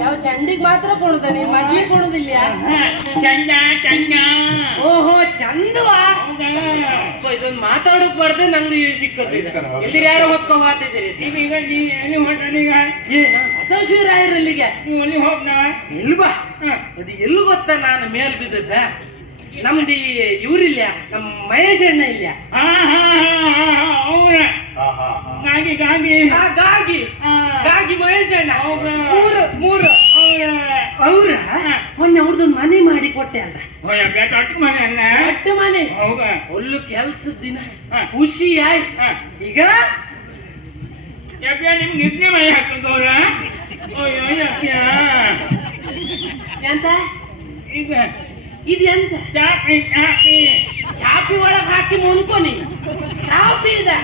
ಯಾವ ಚಂಡಿಗ್ ಮಾತ್ರ ಕೊಡುದ ನೀನ್ ಮದ್ವೆ ಕೊಡುದಿಲ್ಲ ಚಂದ ಚಂದ. ಓಹೋ ಚಂದವಾ? ಇದನ್ ಇದೊಂದು ಮಾತಾಡಕ್ ಬರ್ದೆ ಸಿಕ್ಕತ್ತಿದೆ ಇಲ್ಲಿ ಯಾರೋ ಹೊತ್ಕೊ ಮಾತಿದ್ದೀರಿ ಈಗ ನೀ ಎಲ್ಲಿ ಹೊಂಟನೀಗ ಶಿವರಾಯರಲ್ಲಿಗೆ? ನೀವು ಅಲ್ಲಿ ಹೋಗ್ನ? ಇಲ್ವಾ ಅದು ಎಲ್ಲಿ ಗೊತ್ತಾ ನಾನು ಮೇಲ್ ಬಿದ್ದದ್ದ? ನಮ್ದು ಈ ಇವ್ರಿಲ್ಲ ನಮ್ಮ ಮಹೇಶ್ ಅಣ್ಣ ಇಲ್ಲ ಹಾ ಹಾ ಹಾ ಅವ್ರ. ಗಾಗಿ ಗಾಗಿ. ಗಾಗಿ. ಹಾ. ಗಾಗಿ ಮಹೇಶ್ ಅಣ್ಣ? ಮೂರು ಮೂರು. ಅವ್ರ. ಅವ್ರ? ಮೊನ್ನೆ ಅವ್ರದೊಂದು ಮನೆ ಮಾಡಿ ಕೊಟ್ಟೆ ಅಲ್ಲ? ಹೋಯ ಬೇಟ ಅಟ್ಟು ಮನೆ ಮನೆ. ಒಳ್ಳು ಕೆಲ್ಸದ ದಿನ. ಖುಷಿ ಆಯ್ತು ಹಾ. ಈಗ? ನಿಮ್ಗೆ ನಿದ್ದೆ ಮನೆ ಯಪ್ಪ ಎಂತ? ಈಗ? ಇದು ಎಂತ ಚಾಪಿ ಚಾಪಿ ಚಾಪಿ ಒಳಗ್ ಹಾಕಿ ಮುನ್ಕೋ ನೀನು. ತಾಪಿ ಇದೆ.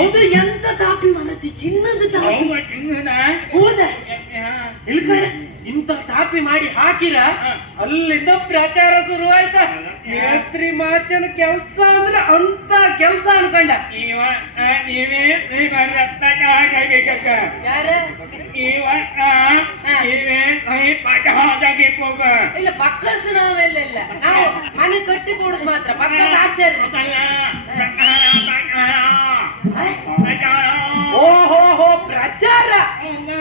ಅದು ಎಂತ ತಾಪಿ ಮಾಡತಿ ಚಿನ್ನದ ತಾಪಿ ಹೌದ ಇಲ್ಕಡೆ ಇಂತ ತಾಪಿ ಮಾಡಿ ಹಾಕಿರ ಅಲ್ಲಿಂದ ಪ್ರಚಾರ ಶುರುವಾಯ್ತ ಮೇತ್ರಿ ಮಾಚನ ಕೆಲ್ಸ ಅಂದ್ರೆ ಅಂತ ಕೆಲ್ಸ ಅನ್ಕಂಡ. ಇವ ನೀವೇ ಶ್ರೀಮನ್ ರತ್ನ ಹಾಕಬೇಕಕ್ಕ ಯಾರ? ಇವ ನೀವೇ ಕೈ ಪಾಠ ಹಾಕಿ ಹೋಗ ಇಲ್ಲ ಪಕ್ಕಸ್ ನಾವೆಲ್ಲ ಇಲ್ಲ ನಾವು ಮನೆ ಕಟ್ಟಿ ಕೊಡುದು ಮಾತ್ರ ಪಕ್ಕಸ್ ಆಚಾರ್ಯ ಅಲ್ಲ ಪ್ರಕಾರ ಪ್ರಕಾರ ಪ್ರಕಾರ ಓಹೋ ಹೋ ಪ್ರಚಾರ ಹೌದಾ?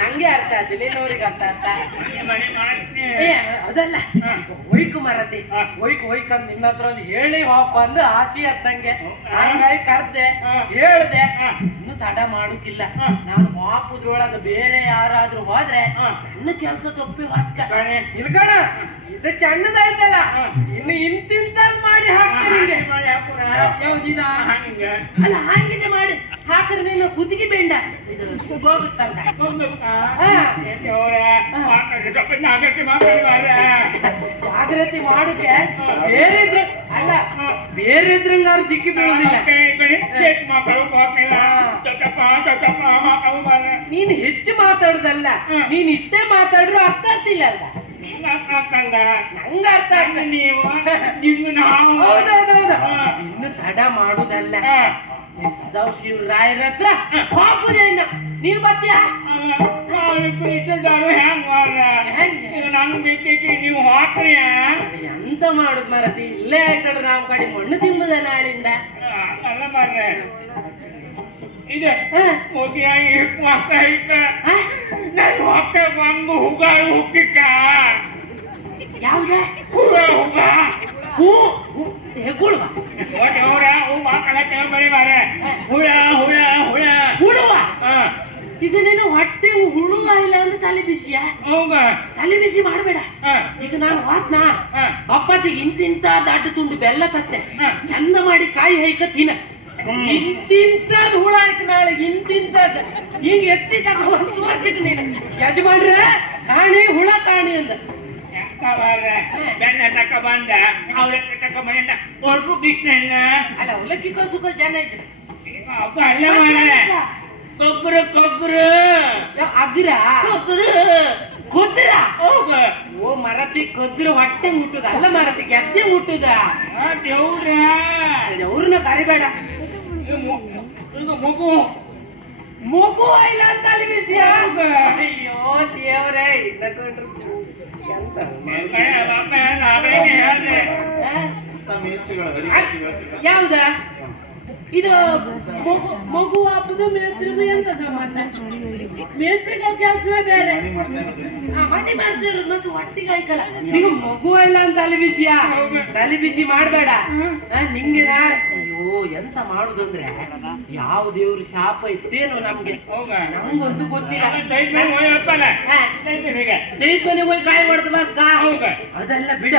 ನಂಗೆ ಅರ್ಥ ಆಯ್ತು ನಿನ್ನವ್ರಿಗೆ ಅರ್ಥ ಮಾಡ್ತೀನಿ. ಅದಲ್ಲ. ಒಯ್ಕು ಮರತಿ ಒಯ್ಕು ಒಯ್ಕಂದ್ ನಿನ್ನ ಹತ್ರ ಒಂದು ಹೇಳಿ ಹೋಪ ಅಂದು ಆಸೆ ಅತ್ತಂಗೆ ಹಂಗಾಗಿ ಕರ್ದೆ ಹೇಳ್ದೆ. ಇನ್ನು ತಡ ಮಾಡುತ್ತಿಲ್ಲ. ನಾನು ಮಾಪುದ್ರೊಳಗ ಬೇರೆ ಯಾರಾದ್ರೂ ಹೋದ್ರೆ ನನ್ನ ಕೆಲ್ಸ ತಪ್ಪಿ ಕಣೆ. ಇಲ್ಕಣ ಇದು ಚೆನ್ನದಾಯ್ತಲ್ಲ ಇನ್ನು ಇಂತಿಂತದ್ ಮಾಡಿ ಹಾಕ್ತೇನೆ. ಯಾವ್ದಿದ ಅಲ್ಲ ಹಾಂಗಿದೆ ಮಾಡಿ. ಹಾಕಿದ್ರೆ ನೀನು ಕುತ್ತಿಗೆ ಬೆಂಡ. ಹೋಗುತ್ತಲ್ಲ. ಅವ್ರೆ? ಜಾಗ್ರತೆ ಮಾಡುತ್ತೆ ಬೇರೆ ಇದ್ರೆ ಅಲ್ಲ ಬೇರೆ ಇದ್ರಂಗಾರು ಸಿಕ್ಕಿ ಬೀಳುದಿಲ್ಲ. ನೀನ್ ಹೆಚ್ಚು ಮಾತಾಡುದಲ್ಲ. ನೀನ್ ಇಷ್ಟೇ ಮಾತಾಡ್ರು ಅರ್ಥ ಆಗ್ತಿಲ್ಲ ಅಲ್ಲ ನನ್ನ ಅಕ್ಕಂದ. ನಂಗ ಅರ್ಥ ನನ್ನ ಆಗ್ತದೆ ನೀವು ನಿಮ್ಗೆ ನಾವು ಹೌದೌದೌದು ಹಾ. ಇನ್ನು ತಡ ಮಾಡುದಲ್ಲ ಹಾ. ಈ ಸದಾವ್ ಶಿವರಾಯರ ಹತ್ರ ಹೋಗುದೇನ ನೀನ್ ಬರ್ತೀಯಾ ಅಲ್ಲ, ನಾವಿಬ್ರು ಇಟ್ಟಿದ್ದಾರು ಹೆಂಗ್ ಮಾರ್ರೆ? ಹೆಂಗೆ? ಈಗ ನಂಗ್ ಬಿಟ್ಟಿಕ್ಕೆ ನೀವು ಹಾಕ್ರಿ ಎಂತ ಮಾಡುದ್ ಮರತಿ ಇಲ್ಲೇ ಆಯ್ತಡ್ರಿ ನಾವ್ ಕಡೆ ಮಣ್ಣು ತಿಂಬುದ ನಾಳಿಂದ ಅಲ್ಲ ಮಾರ್ರೆ ಇದೆ ಹ? ಹೋಗಿಯಾಗಿ ಹಿಕ್ ಮಾಡ್ತಾ ಇಕ್ಕ ಹ? ನನ್ನ ಹೊಟ್ಟೆ ಬಂದು ಹುಗಾಳು ಹುಟ್ಟಿಕ್ಕ ಯಾವ್ದ? ಹುಗ ಹುಗ. ಹೂ ಹೆಗ್ಗುಳ್ವಾ ಒಟ್ಟು ಅವ್ರ ಹೂ ಮಕ್ಕಳ ಬರೀ ಮಾರೆ ಹುಳ ಹುಳ ಹುಳ. ಹುಳುವ? ನೀನು ಹೊಟ್ಟೆ ಹುಳುವ ಇಲ್ಲ ಅಂದ್ರೆ ತಲೆ ಬಿಸಿಯ? ಹೌದ. ತಲೆ ಬಿಸಿ ಮಾಡಬೇಡ. ಈಗ ನಾನು ಹೋದ್ನ ಅಪ್ಪತ್ತಿಗೆ ಇಂತಿಂತ ದಡ್ಡ ತುಂಡು ಬೆಲ್ಲ ತತ್ತೆ. ಚಂದ ಮಾಡಿ ಕಾಯಿ ಹೈಕ ತಿನ್ನ. ಇಂತಿಂತದ್ ಹುಳ ಆಯ್ತು ನಾಳೆ ಇಂತಿಂತದ್ ಈಗ ಎತ್ತಿ ತಗೊಂಡು ತೋರ್ಸಿಟ್ಟು ನೀನು ಯಜಮಾನ್ರೆ ಕಾಣಿ ಹುಳ ಕಾಣಿ ಅಂದ ಯಾಕ ಮಾರ್ರೆ ಬೆನ್ನ ತಕ ಬಂದ ಅವ್ರ ತಕ ಬಂದ ಒಟ್ಟು ಬಿಟ್ಟಲ್ಲ ಅಲ್ಲ ಅವಲಕ್ಕಿ ಸುಖ ಜನ ಐತೆ ಅಪ್ಪ ಅಲ್ಲ ಮಾರ್ರೆ ಕೊಬ್ಬರು ಕೊಬ್ಬರು ಯಾವ ಅಗ್ರ ಕೊಬ್ಬರು ಕುದ್ರ ಹೋಗ ಓ ಮರತಿ ಕದ್ರ ಹೊಟ್ಟೆ ಮುಟ್ಟುದ ಅಲ್ಲ ಮರತಿ ಗೆದ್ದೆ ಮುಟ್ಟುದ ಆ ದೇವ್ರ ಅವ್ರನ್ನ ಕರಿಬೇಡ ಇದು ಮಗು. ಮಗು ಇಲ್ಲ ಅಂತ ಅಲ್ಲಿ ಬಿಸಿ ಅಯ್ಯೋ ದೇವರೇ ಇಲ್ಲ ಕಣ್ರು. ಎಂತ ಬಾಪ ನಾವೇನೆ ಹೇಳ್ದೆ ಯಾವ್ದ? ಇದು ಮಗು ಮಗು ಹಾಕುದು ಮೇಸ್ತ್ರಿಗೂ ಎಂತ ಸಂಬಂಧ ಮೇಸ್ತ್ರಿಗಳ ಕೆಲಸವೇ ಬೇರೆ. ಆ, ಮನೆ ಮಾಡ್ತಿರೋದು ಮತ್ತೆ ಒಟ್ಟಿಗೆ ಆಯ್ತಲ್ಲ. ನೀವು ಮಗು ಇಲ್ಲ ಅಂತ ತಲೆ ಬಿಸಿಯಾ? ತಲೆ ಬಿಸಿ ಮಾಡಬೇಡ. ನಿಂಗೆ ಎಂತ ಮಾಡುದಂದ್ರೆ ಯಾವ ದೇವ್ರ ಶಾಪ ಇತ್ತೇನು ನಮ್ಗೆ? ಹೋಗ ನಮ್ಗಂತೂ ಗೊತ್ತಿಲ್ಲ ಹೋಗಿ? ಕಾಯಿ ಮಾಡ್ದ ಅದೆಲ್ಲ ಬಿಡ.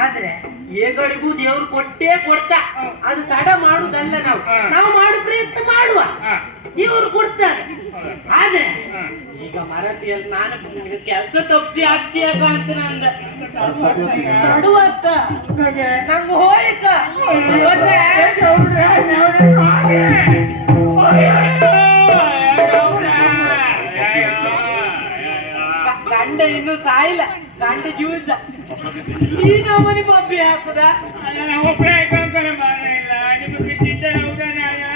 ಆದ್ರೆ ಏಗಳಿಗೂ ದೇವ್ರು ಕೊಟ್ಟೇ ಕೊಡ್ತ. ಅದು ತಡ ಮಾಡುದಲ್ಲ ನಾವು. ನಾವು ಮಾಡೋ ಪ್ರಯತ್ನ ಮಾಡುವ. ದೇವ್ರು ಇವ್ರು ಕೊಡ್ತಾರೆ ಆದ್ರೆ ಈಗ ಮರತಿಯ ನಾನು ಕೆಲಸ ತಪ್ಪಿಸಿ ಆಗ್ತಿ ಅಂತ ನಂದ ನಡುವತ್ತ ನಂಗೆ ಹೋಯ್ತ ಗಂಡ ಇನ್ನು ಸಾಯಿಲ್ಲ. ಗಂಡ ಜೀವಿದ್ದ. ಈ ಮನೆ ಪಪ್ಪಿ ಹಾಕುದ? ಒಬ್ಬಳೇ?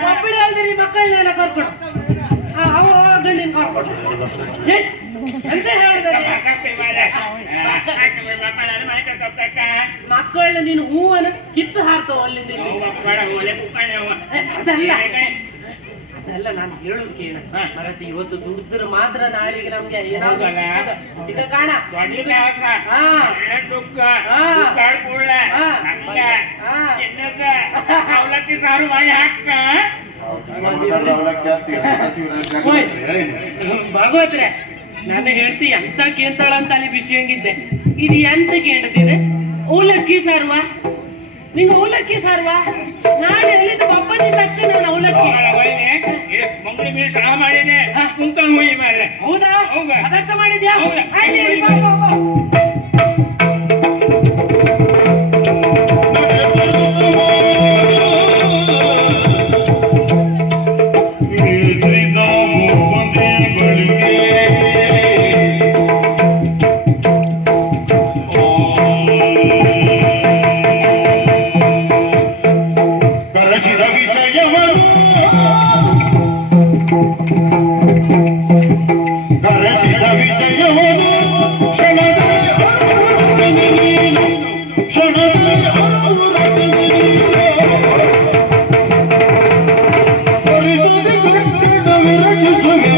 ಒಬ್ಬಳೆ ಮಕ್ಕಳನ್ನೆಲ್ಲ ಕರ್ಕೊಂಡು. ಅವ ಗಂಡಿನ ಕರ್ಕೊಂಡು. ಎಂತ ಹೇಳಿದಾರೆ ಮಕ್ಕಪ್ಪೆ ಮಾರ್ರೆ. ಆ, ಹಾಕಿದ್ರೆ ಮಕ್ಕಳನ್ನ? ಮಕ್ಕಳನ್ನ ನೀನು ಹೂವನ್ನ ಕಿತ್ತು ಹಾರ್ತವ ಅಲ್ಲಿಂದ ಮಕ್ಕಳ ಅದಲ್ಲ. ನಾನು ಹೇಳೋದು ಕೇಳ. ಮರತಿ ಇವತ್ತು ದುಡಿದ್ರೆ ಮಾತ್ರ ನಾಳೆಗೆ ನಮ್ಗೆ ಏನಾದ್ರು ಕಾಣ. ಅವಲಕ್ಕಿ ಸಾರು ಮಾಡಿ ಹಾಕ ಭಗವತ್ರೆ ನಾನು ಹೇಳ್ತಿ ಎಂತ ಕೇಳ್ತಾಳಂತ ಅಲ್ಲಿ ಬಿಸಿ ಹಂಗಿದ್ದೆ. ಇದು ಎಂತ ಕೇಳ್ತಿದೆ ಅವಲಕ್ಕಿ ಸಾರ್ವಾ? ನಿಂಗೆ ಅವಲಕ್ಕಿ ಸಾರ್ವಾ? ನಾಳೆ ಎಲ್ಲಿಂದ ಬಪ್ಪನಿ ತಕ್ಕ ನಾನು ಅವಲಕ್ಕಿ ಮಂಗಳೂರು ಮಾಡಿದೆ 세상에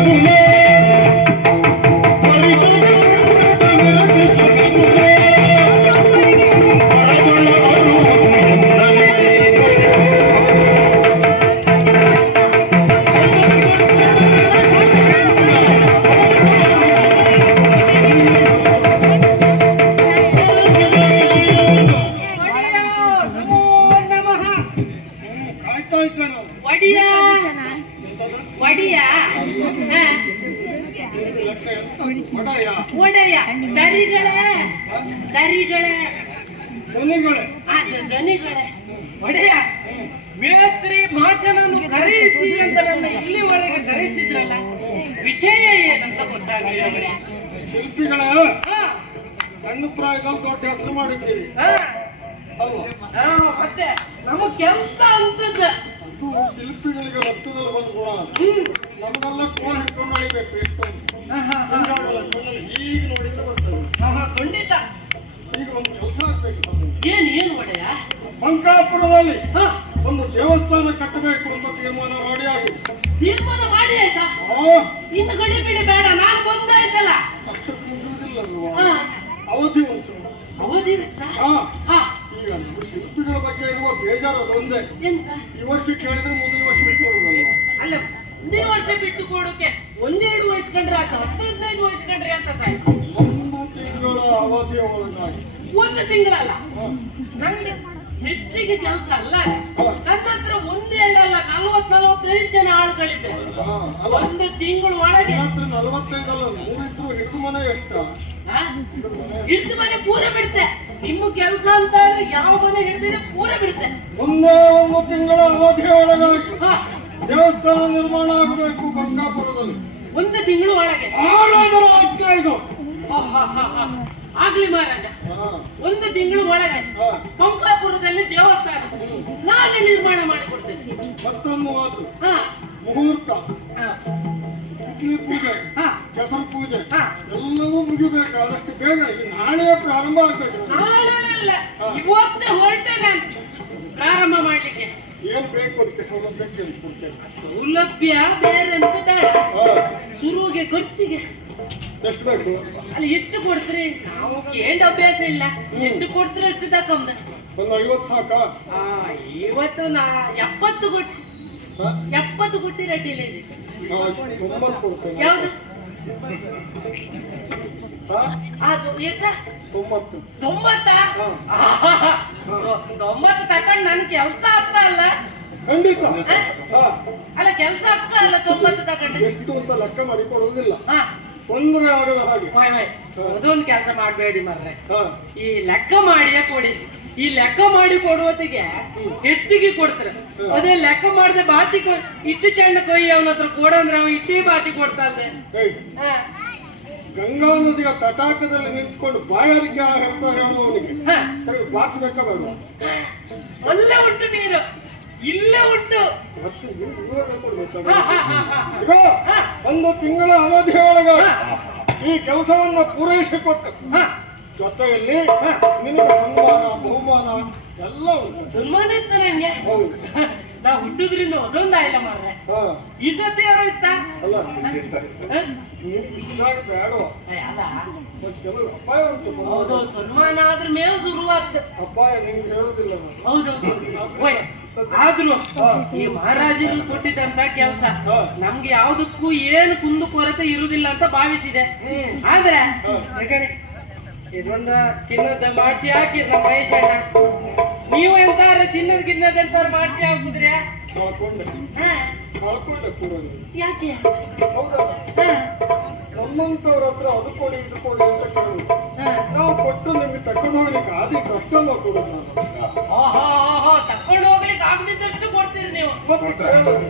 ವಿಷಯ ಏನಂತ ಗೊತ್ತಾಗಲಿಲ್ಲ. ಶಿಲ್ಪಿಗಳೇ ಸಣ್ಣ ಪ್ರಾಯದಲ್ಲಿ ದೊಡ್ಡ ಹೆಸರು ಮಾಡಿದ್ದೀರಿ. ಮತ್ತೆ ನಮ್ಮ ಕೆಲಸ ಅಂತದ್ದು. ಶಿಲ್ಪಿಗಳಿಗೆ ರಕ್ತದಲ್ಲಿ ಬಂದು ಗುಣ ನಮಗೆಲ್ಲ ಕೋಲ್ ಹಿಡ್ಕೊಂಡು ಅಳಿಬೇಕು ಎಷ್ಟೊಂದು ಹಾ, ಹಾ, ಹಾ, ಹಿಂಗಾಗಲ್ಲ ಕಣ್ಣಲ್ಲಿ ಹೀಗೆ ನೋಡಿದ್ರೆ ಬರ್ತದೆ. ಹಾ, ಹಾ, ಖಂಡಿತ. ಈಗ ಒಂದು ಕೆಲಸ ಆಗ್ಬೇಕು ಏನ್ ಏನ್ ಒಡೆಯ? ಬಂಕಾಪುರದಲ್ಲಿ ಒಂದು ದೇವಸ್ಥಾನ ಕಟ್ಟಬೇಕು ಅಂತ ತೀರ್ಮಾನ ಮಾಡಿ ಆಗಿದೆ. ತೀರ್ಮಾನ ಮಾಡಿ ಆಯ್ತಾ? ಇನ್ನು ಗಡಿ ಬಿಡಿ ಬೇಡ ನಾನು ಬಂದಾಯ್ತಲ್ಲ? ಅವಧಿ ಉಂಟು. ಅವಧಿ ಇರುತ್ತಾ? ಈಗ ನಮ್ಮ ಶಿಲ್ಪಿಗಳ ಬಗ್ಗೆ ಇರುವ ಬೇಜಾರು ಅದೊಂದೇ ಎಂತ? ಈ ವರ್ಷ ಕೇಳಿದ್ರೆ ಮುಂದಿನ ವರ್ಷ ಬಿಟ್ಕೊಡುದಲ್ವಾ ಅಲ್ಲ ಮುಂದಿನ ವರ್ಷ ಬಿಟ್ಟು ಕೊಡೋಕೆ ಒಂದೆರಡು ವಯಸ್ಕೊಂಡ್ರೆ ಆತ ಹದಿನೈದು ಕಂಡ್ರೆ ಅಂತ ಸಾಯ್ತು ಒಂದು ತಿಂಗಳ ಅವಧಿಯ ಒಳಗಾಗಿ ಒಂದು ತಿಂಗಳಲ್ಲ? ನಂಗೆ ಹೆಚ್ಚಿಗೆ ಕೆಲಸ ಅಲ್ಲ. ನನ್ನ ಹತ್ರ ಒಂದೆರಡಲ್ಲ ನಲ್ವತ್ ನಲ್ವತ್ತೈದು ಜನ ಆಳುಗಳಿದ್ದೆ ಒಂದು ತಿಂಗಳು ಒಳಗೆ. ಹಿಡಿದು ಮನೆ ಎಷ್ಟ ಆ? ಮನೆ ಪೂರ ಬಿಡ್ತೆ. ನಿಮ್ಮ ಕೆಲಸ ಅಂತ ಹೇಳಿದ್ರೆ ಯಾವ ಮನೆ ಹಿಡಿದಿದೆ ಪೂರ ಬಿಡ್ತೆ. ಒಂದೇ ಒಂದು ತಿಂಗಳ ಅವಧಿ ಒಳಗಾಗಿ ದೇವಸ್ಥಾನ ನಿರ್ಮಾಣ ಆಗಬೇಕು ಗಂಗಾಪುರದಲ್ಲಿ ಒಂದು ತಿಂಗಳು ಒಳಗೆ. ಆರು ಐದು ಇದು ಹಾ, ಹಾ, ಹಾ, ಹಾ. ಆಗ್ಲಿ ಮಹಾರಾಜ. ಒಂದು ತಿಂಗಳು ಒಳಗೆ. ಪಂಪಾಪುರದಲ್ಲಿ ದೇವಸ್ಥಾನ. ನಾನು ನಿರ್ಮಾಣ ಮಾಡಿಕೊಡ್ತೇನೆ. ಮತ್ತೊಂದು ಮಾತು ಹಾ. ಮುಹೂರ್ತ. ಇಡ್ಲಿ ಪೂಜೆ ಹಾ, ಕೆಸರು ಪೂಜೆ. ಎಲ್ಲವೂ ಮುಗಿಬೇಕು. ಆದಷ್ಟು ಬೇಗ ನಾಳೆ ಪ್ರಾರಂಭ ಆಗ್ಬೇಕು. ನಾಳೆ ಅಲ್ಲ ಇವತ್ತೇ ಹೊರಟೆ ನಾನು. ಪ್ರಾರಂಭ ಮಾಡ್ಲಿಕ್ಕೆ. ಏನ್ ಬೇಕು ಅದಕ್ಕೆ ಸೌಲಭ್ಯ ಕೇಳಿಸ್ಕೊಡ್ತೇನೆ ಸೌಲಭ್ಯ ಅಲ್ಲಿ ಎಷ್ಟು ಕೊಡ್ತೀರಿ ನಾವು ಕೇಂದ್ರ ಅಭ್ಯಾಸ ಇಲ್ಲ. ಎಷ್ಟು ಕೊಡ್ತೀರಿ ಅಷ್ಟು ತಕೊಂಬ ಒಂದು ಐವತ್ತು ಸಾಕಾ? ಆ ಇವತ್ತು ನಾ ಎಪ್ಪತ್ತು ಕೊಟ್ಟು? ಎಪ್ಪತ್ತು ಕೊಟ್ಟಿ ರೆಡ್ಡಿ ಇಲ್ಲ ಯಾವುದು? ಅದು ಏಕ ತೊಂಬತ್ತು. ತೊಂಬತ್ತ? ತೊಂಬತ್ತು ತಕೊಂಡ್ ನನ್ ಕೆಲ್ಸ ಆಗ್ತಾ ಅಲ್ಲ ಖಂಡಿತ. ಅಲ್ಲ ಕೆಲ್ಸ ಆಗ್ತಾ ಅಲ್ಲ ತೊಂಬತ್ತು ತಕೊಂಡ್ರೆ. ಎಷ್ಟು ಅಂತ ಲೆಕ್ಕ ಮಾಡಿ ಅದೊಂದು ಕೆಲಸ ಮಾಡಬೇಡಿ ಮಾರ್ರೆ. ಈ ಲೆಕ್ಕ ಮಾಡಿಯೇ ಕೊಡಿ. ಈ ಲೆಕ್ಕ ಮಾಡಿ ಕೊಡುವತ್ತಿಗೆ ಹೆಚ್ಚಿಗೆ ಕೊಡ್ತಾರೆ. ಅದೇ ಲೆಕ್ಕ ಮಾಡದೆ ಬಾಚಿ ಇಟ್ಟು ಚೆಂಡ ಕೊಯ್ಯಿ ಅವನ ಹತ್ರ ಕೊಡಂದ್ರೆ ಅವ ಇಟ್ಟಿ ಬಾಚಿ ಕೊಡ್ತಾನೆ. ಗಂಗಾ ನದಿಯ ತಟಾಕದಲ್ಲಿ ನಿಂತ್ಕೊಂಡು ಬಾಯಾರಿಕೆ ಹೇಳ್ತಾರೆ ಹೇಳುವವನಿಗೆ ಹ, ಕೈ ಬಾಕಿ ಬೇಕಾ ಬೇಡ ಅಲ್ಲೇ ಉಂಟು ನೀರು ಇಲ್ಲೇ ಉಂಟು. ಒಂದು ತಿಂಗಳ ಅವಧಿಯೊಳಗ ಈ ಕೆಲಸವನ್ನ ಪೂರೈಸಿಕೊಟ್ಟು ಜೊತೆಯಲ್ಲಿ ನಿಮಗೆ ಸನ್ಮಾನ ಬಹುಮಾನ ಎಲ್ಲ ಸುಮ್ಮನೆ ಸನ್ಮಾನ ಇತ್ತು ನಂಗೆ. ನಾ ಹುಟ್ಟಿದ್ರಿಂದ ಅದೊಂದು ಆಯ್ಲ ಮಾಡ್ರೆ ಈ ಸತಿ ಯಾರು ಇತ್ತ? ಹೌದು ಸನ್ಮಾನ ಆದ್ರ ಮೇಲೆ ಶುರುವಾಗ್ತದೆ. ಅಪಾಯ ನಿಮ್ಗೆ ಹೇಳೋದಿಲ್ಲ ಹೌದು ಆದ್ರೂ ಈ ಮಹಾರಾಜರು ಕೊಟ್ಟಿದ್ದಂತ ಕೆಲಸ. ನಮ್ಗೆ ಯಾವ್ದಕ್ಕೂ ಏನು ಕುಂದು ಕೊರತೆ ಇರುವುದಿಲ್ಲ ಅಂತ ಭಾವಿಸಿದೆ. ಆದ್ರೆ ಇದೊಂದು ಚಿನ್ನದ ಮಾಡಿಸಿ ಹಾಕಿ ನಮ್ಮ ಮಹೇಶಣ್ಣ ನೀವು ಎಂತಾರ ಚಿನ್ನದ ಗಿನ್ನದ ಎಂತಾರ ಮಾಡಿಸಿ ಹಾಕುದ್ರೆ? ಯಾಕೆ? ನಮ್ಮಂತವ್ರ ಹತ್ರ ಅದು ಕೊಡಿ ಇದು ಕೊಡಿ ಅಂತ ಕೇಳುದು. ನಾವು ಕೊಟ್ಟು ನಿಮ್ಗೆ ತಕೊಂಡು ಹೋಗ್ಲಿಕ್ಕೆ ಆದಿ ಕೊಡೋದು ತಕೊಂಡು ಹೋಗ್ಲಿಕ್ಕೆ ಆಗದಿದ್ದಷ್ಟು ಕೊಡ್ತೀರಿ ನೀವು.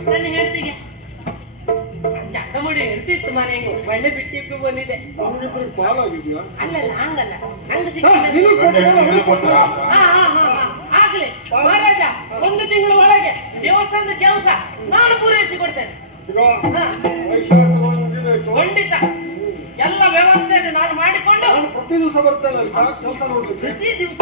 ನನ್ನ ಹೆಂಡತಿಗೆ. ಮಾಡಿ ಹೇಳ್ತಿತ್ತು ಮನೆಗೆ. ಒಳ್ಳೆ ಬಿಟ್ಟಿಟ್ಟು ಬಂದಿದೆ. ಅಲ್ಲಲ್ಲ ಹಂಗಲ್ಲ. ಹಂಗ ಹಾ, ಹಾ ಹಾ ಆಗ್ಲಿ. ಮಹಾರಾಜ ಒಂದು ತಿಂಗಳ ಒಳಗೆ ದೇವಸ್ಥಾನದ ಕೆಲಸ ನಾನು ಪೂರೈಸಿ ಕೊಡ್ತೇನೆ. ಖಂಡಿತ. ಎಲ್ಲ ವ್ಯವಸ್ಥೆಯನ್ನು ನಾನು ಮಾಡಿಕೊಂಡು ಪ್ರತಿ ದಿವಸ ಬರ್ತೇನೆ ಪ್ರತಿ ದಿವಸ.